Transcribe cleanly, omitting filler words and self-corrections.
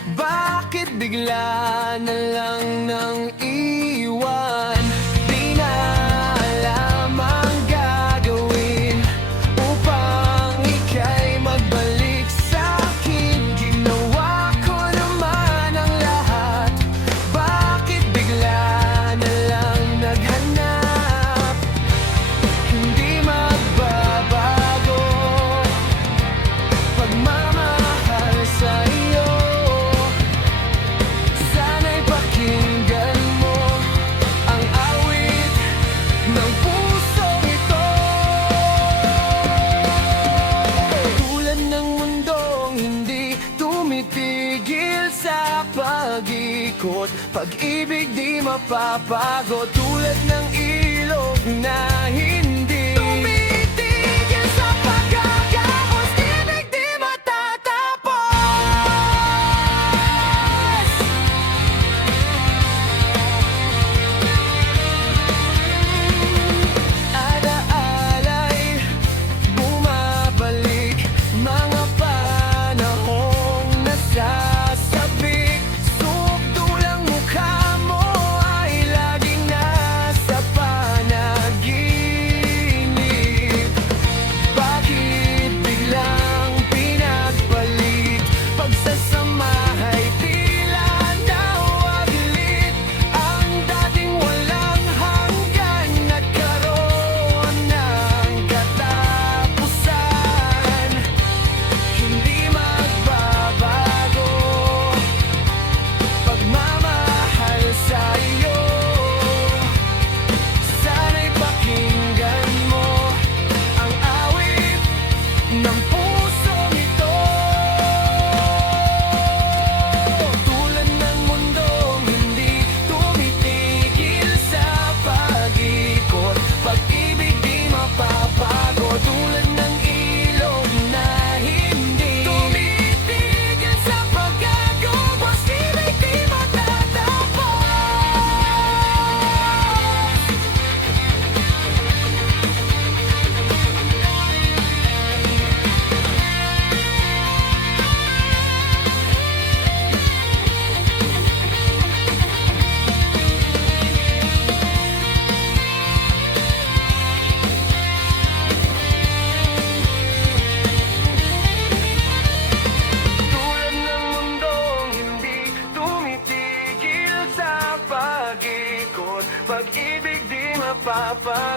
Bakit bigla na lang nang iwan? Di na alam ang gagawin upang ika'y magbalik sa'kin. Ginawa ko naman ang lahat. Bakit bigla na lang naghanap? Hindi magbabago pagmamahal sa'yo. Sana'y pakinggan mo ang awit ng pusong ito. Tulad ng mundong hindi tumitigil sa pag-ikot, pag-ibig di mapapago. Tulad ng ilog na hindi tumitigil sa pagkakapos, ibig di matatapos. Alaala'y bumabalik, mga panahong nasasabik. Sukdulang mukha mo ay laging nasa panaginip. Bakit biglang pinagpalit? Pagsasamahay tila nawaglit. Ang dating walang hanggan nagkaroon ng katapusan. Hindi magbabago pagmamahal sa'yo. Sana'y pakinggan mo ang awit ng pusong ito. Tulad ng mundong hindi tumitigil sa pag-ikot, pag-ibig di mapapago. Tulad ng ilog na hindi tumitigil sa pagkakubos, ibig di matatapos. Tulad ng mundong hindi tumitigil sa pag-ikot, pag-ibig di mapapago.